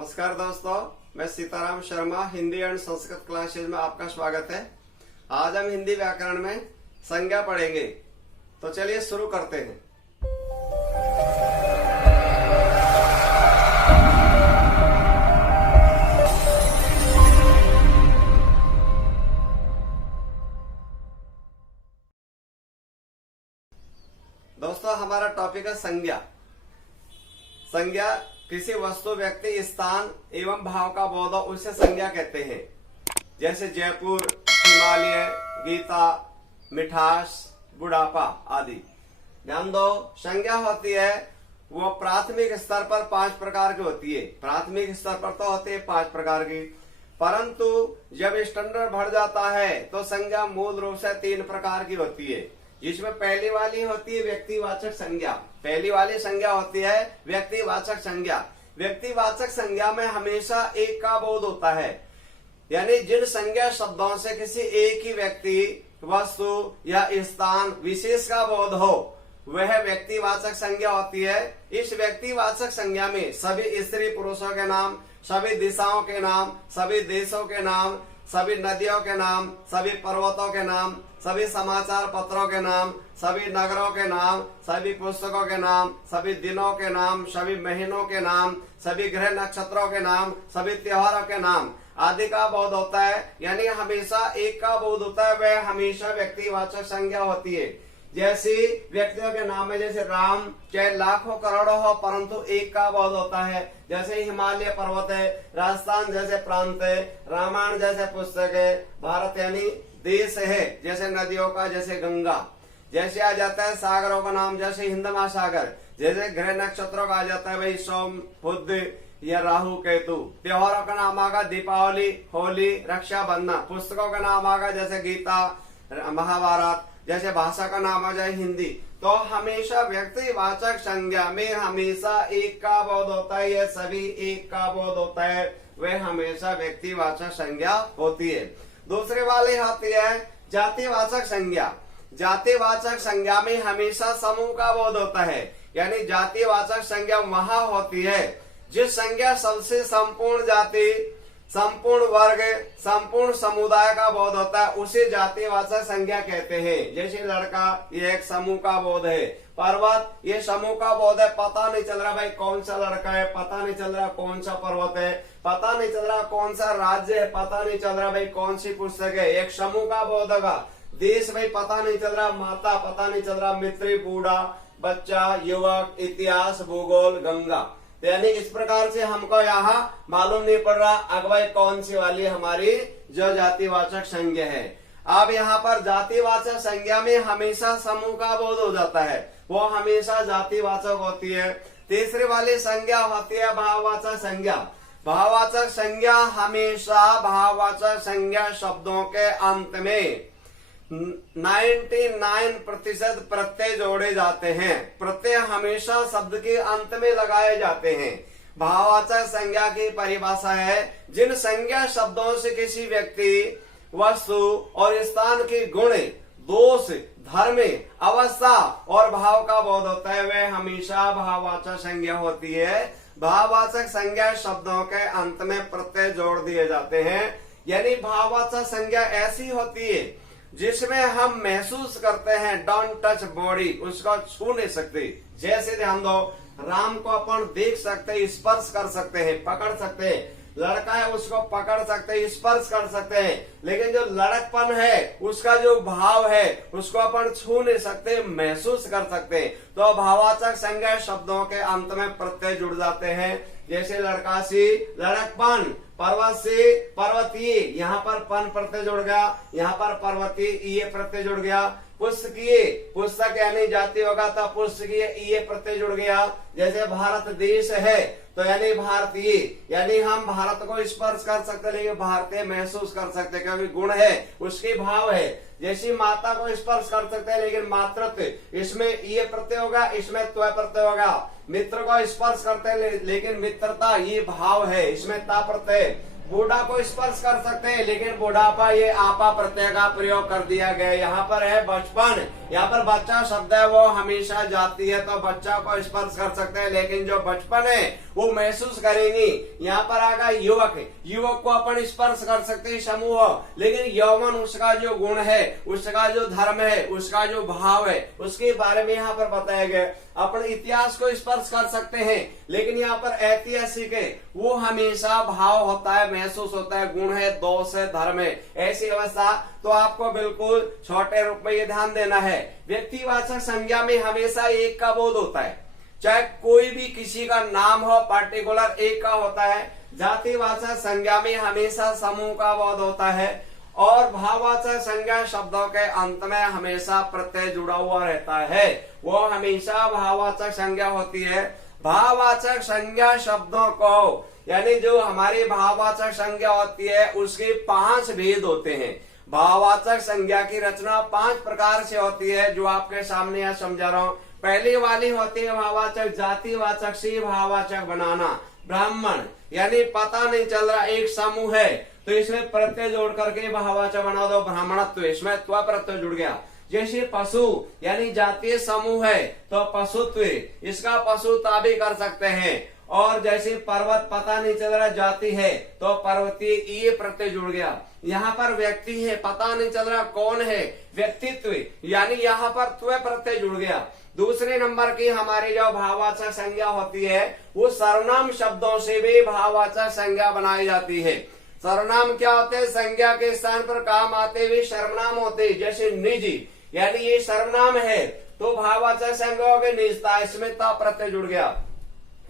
नमस्कार दोस्तों, मैं सीताराम शर्मा हिंदी एंड संस्कृत क्लासेज में आपका स्वागत है। आज हम हिंदी व्याकरण में संज्ञा पढ़ेंगे, तो चलिए शुरू करते हैं। दोस्तों, हमारा टॉपिक है संज्ञा। संज्ञा किसी वस्तु, व्यक्ति, स्थान एवं भाव का बोध हो, उसे संज्ञा कहते हैं। जैसे जयपुर, हिमालय, गीता, मिठास, बुढ़ापा आदि। ध्यान दो, संज्ञा होती है वो प्राथमिक स्तर पर 5 प्रकार की होती है। प्राथमिक स्तर पर तो होती है 5 प्रकार की, परंतु जब स्टैंडर्ड बढ़ जाता है तो संज्ञा मूल रूप से 3 प्रकार की होती है। जिसमें पहली वाली होती है व्यक्तिवाचक संज्ञा। पहली वाली संज्ञा होती है व्यक्तिवाचक संज्ञा। व्यक्तिवाचक संज्ञा में हमेशा एक का बोध होता है, यानी जिन संज्ञा शब्दों से किसी एक ही व्यक्ति, वस्तु या स्थान विशेष का बोध हो, वह व्यक्तिवाचक संज्ञा होती है। इस व्यक्तिवाचक संज्ञा में सभी स्त्री पुरुषों के नाम, सभी दिशाओं के नाम, सभी देशों के नाम, सभी नदियों के नाम, सभी पर्वतों के नाम, सभी समाचार पत्रों के नाम, सभी नगरों के नाम, सभी पुस्तकों के नाम, सभी दिनों के नाम, सभी महीनों के नाम, सभी ग्रह नक्षत्रों के नाम, सभी त्योहारों के नाम आदि का बोध होता है। यानी हमेशा एक का बोध होता है, वह हमेशा व्यक्तिवाचक संज्ञा होती है। जैसे व्यक्तियों के नाम में, जैसे राम, चाहे लाखों करोड़ों हो, परंतु एक का बोध होता है। जैसे हिमालय पर्वत है, राजस्थान जैसे प्रांत है, रामायण जैसे पुस्तक है, भारत यानी देश है, जैसे नदियों का, जैसे गंगा। जैसे आ जाता है सागरों का नाम, जैसे हिंद महासागर। जैसे ग्रह नक्षत्रों का आ जाता है भाई सोम, बुध या राहु, केतु। त्योहारों का नाम आगा दीपावली, होली, रक्षाबंधन। पुस्तकों का नाम आगा जैसे गीता, महाभारत। जैसे भाषा का नाम आ जाए हिंदी। तो हमेशा व्यक्तिवाचक संज्ञा में हमेशा एक का बोध होता है, यह सभी एक का बोध होता है, वह हमेशा व्यक्तिवाचक संज्ञा होती है। दूसरे वाले होती है जातिवाचक संज्ञा। जातिवाचक संज्ञा में हमेशा समूह का बोध होता है, यानी जातिवाचक संज्ञा वहां होती है जिस संज्ञा सबसे संपूर्ण जाति, संपूर्ण वर्ग, संपूर्ण समुदाय का बोध होता है, उसे जातिवाचक संज्ञा कहते हैं। जैसे लड़का, ये एक समूह का बोध है। पर्वत, ये समूह का बोध है, पता नहीं चल रहा भाई कौन सा लड़का है, पता नहीं चल रहा कौन सा पर्वत है, पता नहीं चल रहा कौन सा राज्य है, पता नहीं चल रहा भाई कौन सी पुस्तक है, एक समूह का बोध होगा। देश भाई पता नहीं चल रहा, माता पता नहीं चल रहा, मित्र, बूढ़ा, बच्चा, युवक, इतिहास, भूगोल, गंगा। यानी इस प्रकार से हमको यहाँ मालूम नहीं पड़ रहा अगवाई कौन सी वाली हमारी जो जातिवाचक संज्ञा है। अब यहाँ पर जातिवाचक संज्ञा में हमेशा समूह का बोध हो जाता है, वो हमेशा जातिवाचक होती है। तीसरी वाली संज्ञा होती है भाववाचक संज्ञा। भाववाचक संज्ञा हमेशा भाववाचक संज्ञा शब्दों के अंत में 99% प्रत्यय जोड़े जाते हैं। प्रत्यय हमेशा शब्द के अंत में लगाए जाते हैं। भाववाचक संज्ञा की परिभाषा है जिन संज्ञा शब्दों से किसी व्यक्ति, वस्तु और स्थान के गुण, दोष, धर्म, अवस्था और भाव का बोध होता है, वह हमेशा भाववाचक संज्ञा होती है। भाववाचक संज्ञा शब्दों के अंत में प्रत्यय जोड़ दिए जाते हैं। यानी भाववाचक संज्ञा ऐसी होती है जिसमें हम महसूस करते हैं, डोंट टच बॉडी, उसको छू नहीं सकते। जैसे ध्यान दो, राम को अपन देख सकते हैं, स्पर्श कर सकते हैं, पकड़ सकते हैं। लड़का है, उसको पकड़ सकते हैं, स्पर्श कर सकते हैं, लेकिन जो लड़कपन है, उसका जो भाव है, उसको अपन छू नहीं सकते, महसूस कर सकते हैं। तो भाववाचक संज्ञा शब्दों के अंत में प्रत्यय जुड़ जाते हैं। जैसे लड़का से लड़कपन, पर्वत से पर्वतीय, यहाँ पर पन प्रत्यय जुड़ गया, यहाँ पर पर्वतीय ये प्रत्यय जुड़ गया। पुस्तकीय, पुस्तक यानी जाति होगा तो पुस्तकीय ये प्रत्यय जुड़ गया। जैसे भारत देश है तो यानी भारतीय, यानी हम भारत को स्पर्श कर सकते लेकिन भारतीय महसूस कर सकते क्योंकि गुण है, उसकी भाव है। जैसी माता को स्पर्श कर सकते हैं लेकिन मातृत्व, इसमें ये प्रत्यय होगा, इसमें त्व प्रत्यय होगा। मित्र को स्पर्श करते हैं लेकिन मित्रता ये भाव है, इसमें ता प्रत्यय। बूढ़ा को स्पर्श कर सकते हैं लेकिन बुढ़ापा ये आपा प्रत्यय का प्रयोग कर दिया गया। यहाँ पर है बचपन, यहाँ पर बच्चा शब्द है वो हमेशा जाती है, तो बच्चा को स्पर्श कर सकते हैं, लेकिन जो बचपन है वो महसूस करेंगी। यहाँ पर आगा युवक, युवक को अपन स्पर्श कर सकते हैं समूह, लेकिन यौवन उसका जो गुण है, उसका जो धर्म है, उसका जो भाव है, उसके बारे में यहाँ पर बताया गया। अपन इतिहास को स्पर्श कर सकते हैं, लेकिन यहाँ पर ऐतिहासिक है वो हमेशा भाव होता है, महसूस होता है, गुण है, दोष है, धर्म है, ऐसी अवस्था। तो आपको बिल्कुल छोटे रूप में ये ध्यान देना है। व्यक्तिवाचक संज्ञा में हमेशा एक का बोध होता है, चाहे कोई भी किसी का नाम हो, पार्टिकुलर एक का होता है। जातिवाचक संज्ञा में हमेशा समूह का बोध होता है, और भाववाचक संज्ञा शब्दों के अंत में हमेशा प्रत्यय जुड़ा हुआ रहता है, वो हमेशा भाववाचक संज्ञा होती है। भाववाचक संज्ञा शब्दों को, यानी जो हमारी भाववाचक संज्ञा होती है उसके 5 भेद होते हैं। भाववाचक संज्ञा की रचना 5 प्रकार से होती है, जो आपके सामने यहाँ समझा रहा हूँ। पहली वाली होती है भाववाचक, जातिवाचक से भाववाचक बनाना। ब्राह्मण, यानी पता नहीं चल रहा एक समूह है तो इसमें प्रत्यय जोड़ करके भाववाचक बना दो, ब्राह्मणत्व, इसमें त्व प्रत्यय जुड़ गया। जैसे पशु, यानी जातीय समूह है तो पशुत्व, इसका पशुता भी कर सकते हैं। और जैसे पर्वत, पता नहीं चल रहा जाति है तो पर्वतीय, ये प्रत्यय जुड़ गया। यहाँ पर व्यक्ति है, पता नहीं चल रहा कौन है, व्यक्तित्व, यानी यहाँ पर त्व प्रत्यय जुड़ गया। दूसरे नंबर की हमारी जो भाववाचक संज्ञा होती है वो सर्वनाम शब्दों से भी भाववाचक संज्ञा बनाई जाती है। सर्वनाम क्या होते हैं? संज्ञा के स्थान पर काम आते हुए सर्वनाम होते हैं। जैसे निजी, यानी ये सर्वनाम है तो भाववाचक संज्ञा हो गई निजता, इसमें ता प्रत्यय जुड़ गया।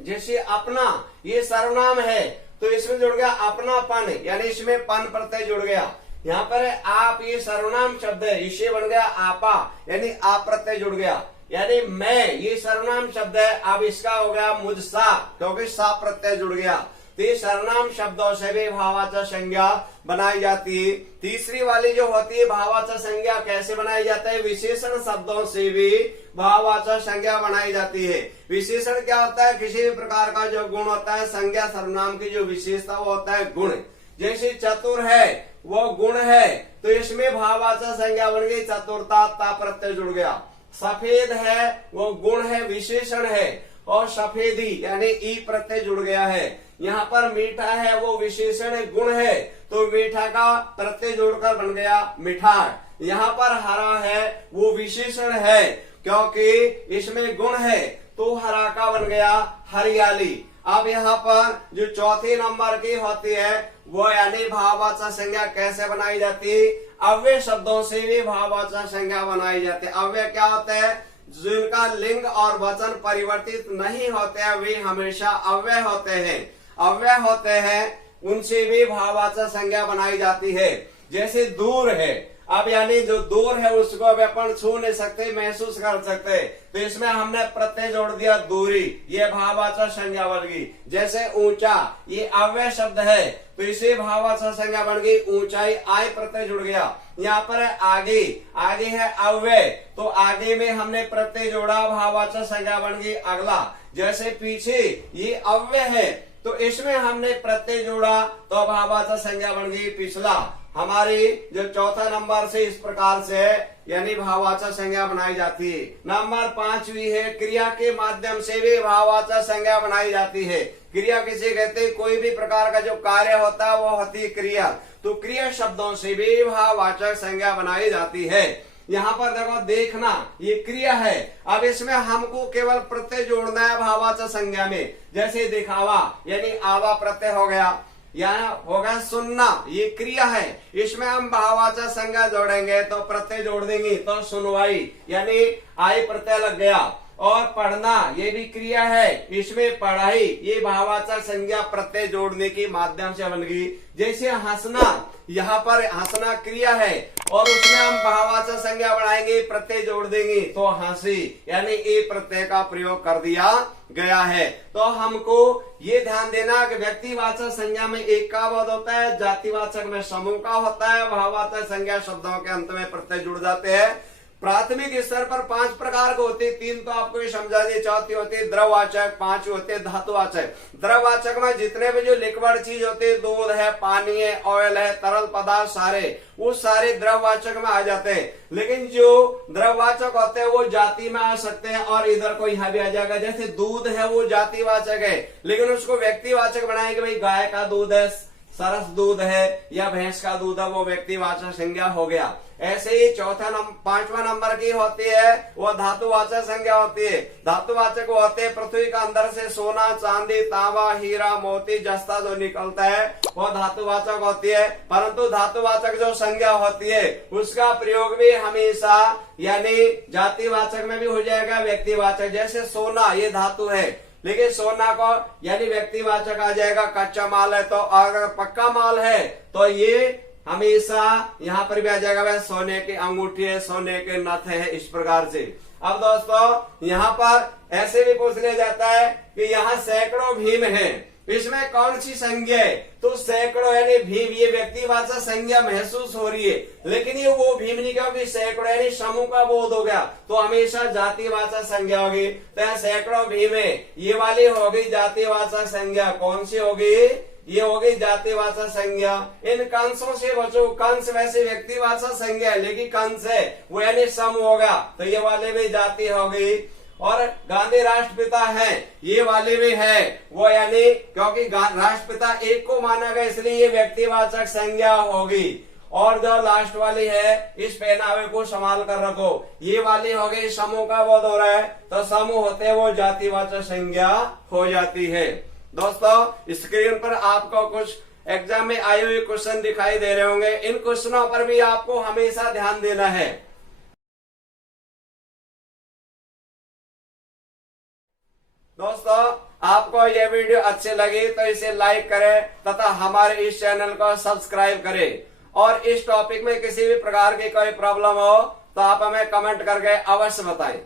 जैसे अपना, ये सर्वनाम है तो इसमें जुड़ गया अपनापन, यानी इसमें पन प्रत्यय जुड़ गया। यहाँ पर आप, ये सर्वनाम शब्द है, इसे बन गया आपा, यानी आप प्रत्यय जुड़ गया। यानी मैं, ये सर्वनाम शब्द है, अब इसका हो गया मुझसा, क्योंकि सा प्रत्यय जुड़ गया। तो ये सर्वनाम शब्दों से भी भाववाचक संज्ञा बनाई जाती है। तीसरी वाली जो होती है भाववाचक संज्ञा कैसे बनाई जाता है? विशेषण शब्दों से भी भाववाचक संज्ञा बनाई जाती है। विशेषण क्या होता है? किसी भी प्रकार का जो गुण होता है, संज्ञा सर्वनाम की जो विशेषता वो होता है गुण। जैसे चतुर है वो गुण है तो इसमें भाववाचक संज्ञा बन गई चतुरता, ता प्रत्यय जुड़ गया। सफेद है वो गुण है, विशेषण है, और सफेदी यानी ई प्रत्यय जुड़ गया है। यहाँ पर मीठा है वो विशेषण है, गुण है, तो मीठा का प्रत्यय जोड़कर बन गया मिठास। यहाँ पर हरा है वो विशेषण है, क्योंकि इसमें गुण है तो हरा का बन गया हरियाली। अब यहाँ पर जो चौथे नंबर की होती है वो यानी भाववाचक संज्ञा कैसे बनाई जाती है? अव्यय शब्दों से भी भाववाचक संज्ञा बनाई जाती है। अव्यय क्या होते हैं? जिनका लिंग और वचन परिवर्तित नहीं होते हैं वे हमेशा अव्यय होते हैं। अव्यय होते हैं उनसे भी भाववाचक संज्ञा बनाई जाती है। जैसे दूर है, अब यानी जो दूर है उसको अब अपन छू नहीं सकते, महसूस कर सकते, तो इसमें हमने प्रत्यय जोड़ दिया दूरी, ये भाववाचक संज्ञा बन गई। जैसे ऊंचा, ये अव्यय शब्द है तो इसे भाववाचक संज्ञा बन गई ऊंचाई, आय प्रत्यय जुड़ गया। यहाँ पर है आगे, आगे है अव्यय तो आगे में हमने प्रत्यय जोड़ा, भाववाचक संज्ञा बन गई अगला। जैसे पीछे, ये अव्यय है तो इसमें हमने प्रत्यय जोड़ा तो भाववाचक संज्ञा बन गई पिछला। हमारी जो चौथा नंबर से इस प्रकार से यानी भाववाचक संज्ञा बनाई जाती है। नंबर 5वीं है क्रिया के माध्यम से भी भाववाचक संज्ञा बनाई जाती है। क्रिया किसे कहते हैं? कोई भी प्रकार का जो कार्य होता है वो होती है क्रिया, तो क्रिया शब्दों से भी भाववाचक संज्ञा बनाई जाती है। यहाँ पर देखो देखना, ये क्रिया है, अब इसमें हमको केवल प्रत्यय जोड़ना है भाववाचक संज्ञा में। जैसे दिखावा यानी आवा प्रत्यय हो गया, यहाँ होगा सुनना, ये क्रिया है, इसमें हम भाववाचक संज्ञा जोड़ेंगे तो प्रत्यय जोड़ देंगे तो सुनवाई यानी आई प्रत्यय लग गया। और पढ़ना ये भी क्रिया है, इसमें पढ़ाई, ये भाववाचक संज्ञा प्रत्यय जोड़ने के माध्यम से बन गई। जैसे हंसना, यहाँ पर हंसना क्रिया है और उसमें हम भाववाचक संज्ञा बढ़ाएंगे, प्रत्यय जोड़ देंगे तो हंसी यानी ए प्रत्यय का प्रयोग कर दिया गया है। तो हमको ये ध्यान देना कि व्यक्तिवाचक संज्ञा में एक का बोध होता है, जातिवाचक में समूह का होता है, भाववाचक संज्ञा शब्दों के अंत में प्रत्यय जुड़ जाते हैं। प्राथमिक स्तर पर 5 प्रकार के होते, 3 तो आपको ये समझा दिए, चौथी होती है द्रववाचक, 5 होते हैं धातुवाचक। द्रववाचक में जितने भी जो लिक्विड चीज होते हैं, दूध है, पानी है, ऑयल है, तरल पदार्थ सारे, वो सारे द्रववाचक में आ जाते हैं। लेकिन जो द्रववाचक होते हैं वो जाति में आ सकते हैं, और इधर को यहाँ भी आ जाएगा। जैसे दूध है वो जातिवाचक है, लेकिन उसको व्यक्तिवाचक बनाएंगे, भाई गाय का दूध है, सरस दूध है, या भैंस का दूध है, वो व्यक्तिवाचक संज्ञा हो गया। ऐसे ही पांचवा नंबर की होती है वो धातुवाचक संज्ञा होती है। धातुवाचक वो होते हैं पृथ्वी का अंदर से सोना, चांदी, तांबा, हीरा, मोती, जस्ता जो निकलता है वो धातुवाचक होती है। परंतु धातुवाचक जो संज्ञा होती है उसका प्रयोग भी हमेशा यानी जातिवाचक में भी हो जाएगा, व्यक्तिवाचक। जैसे सोना ये धातु है, लेकिन सोना को यानी व्यक्तिवाचक आ जाएगा, कच्चा माल है। तो अगर पक्का माल है तो ये हमेशा यहाँ पर भी आ जाएगा, वह सोने की अंगूठी है, सोने के नथ है, इस प्रकार से। अब दोस्तों यहाँ पर ऐसे भी पूछ लिया जाता है कि यहाँ सैकड़ों भीम है, इसमें कौन सी संज्ञा है? तो सैकड़ों यानी भीम, ये व्यक्तिवाचक संज्ञा महसूस हो रही है, लेकिन ये वो भीम नहीं, क्योंकि सैकड़ों यानी समूह का बोध हो गया, तो हमेशा जातिवाचक संज्ञा होगी। तो यहाँ सैकड़ों भीम है, ये वाली होगी जातिवाचक संज्ञा। कौन सी होगी? ये होगी जातिवाचक संज्ञा। इन कंसों से बचो, कंस वैसे व्यक्तिवाचक संज्ञा है, लेकिन कंस है वो यानी सम होगा, तो ये वाले भी जाति होगी। और गांधी राष्ट्रपिता है, ये वाले भी है, वो यानी क्योंकि राष्ट्रपिता एक को माना गया इसलिए ये व्यक्तिवाचक संज्ञा होगी। और जो लास्ट वाली है, इस पहनावे को संभाल कर रखो, ये वाली हो गई समूह का बोध हो रहा है, तो समूह होते वो जातिवाचक संज्ञा हो जाती है। दोस्तों स्क्रीन पर आपको कुछ एग्जाम में आए हुए क्वेश्चन दिखाई दे रहे होंगे, इन क्वेश्चनों पर भी आपको हमेशा ध्यान देना है। दोस्तों आपको यह वीडियो अच्छी लगी तो इसे लाइक करें तथा हमारे इस चैनल को सब्सक्राइब करें। और इस टॉपिक में किसी भी प्रकार की कोई प्रॉब्लम हो तो आप हमें कमेंट करके अवश्य बताएं।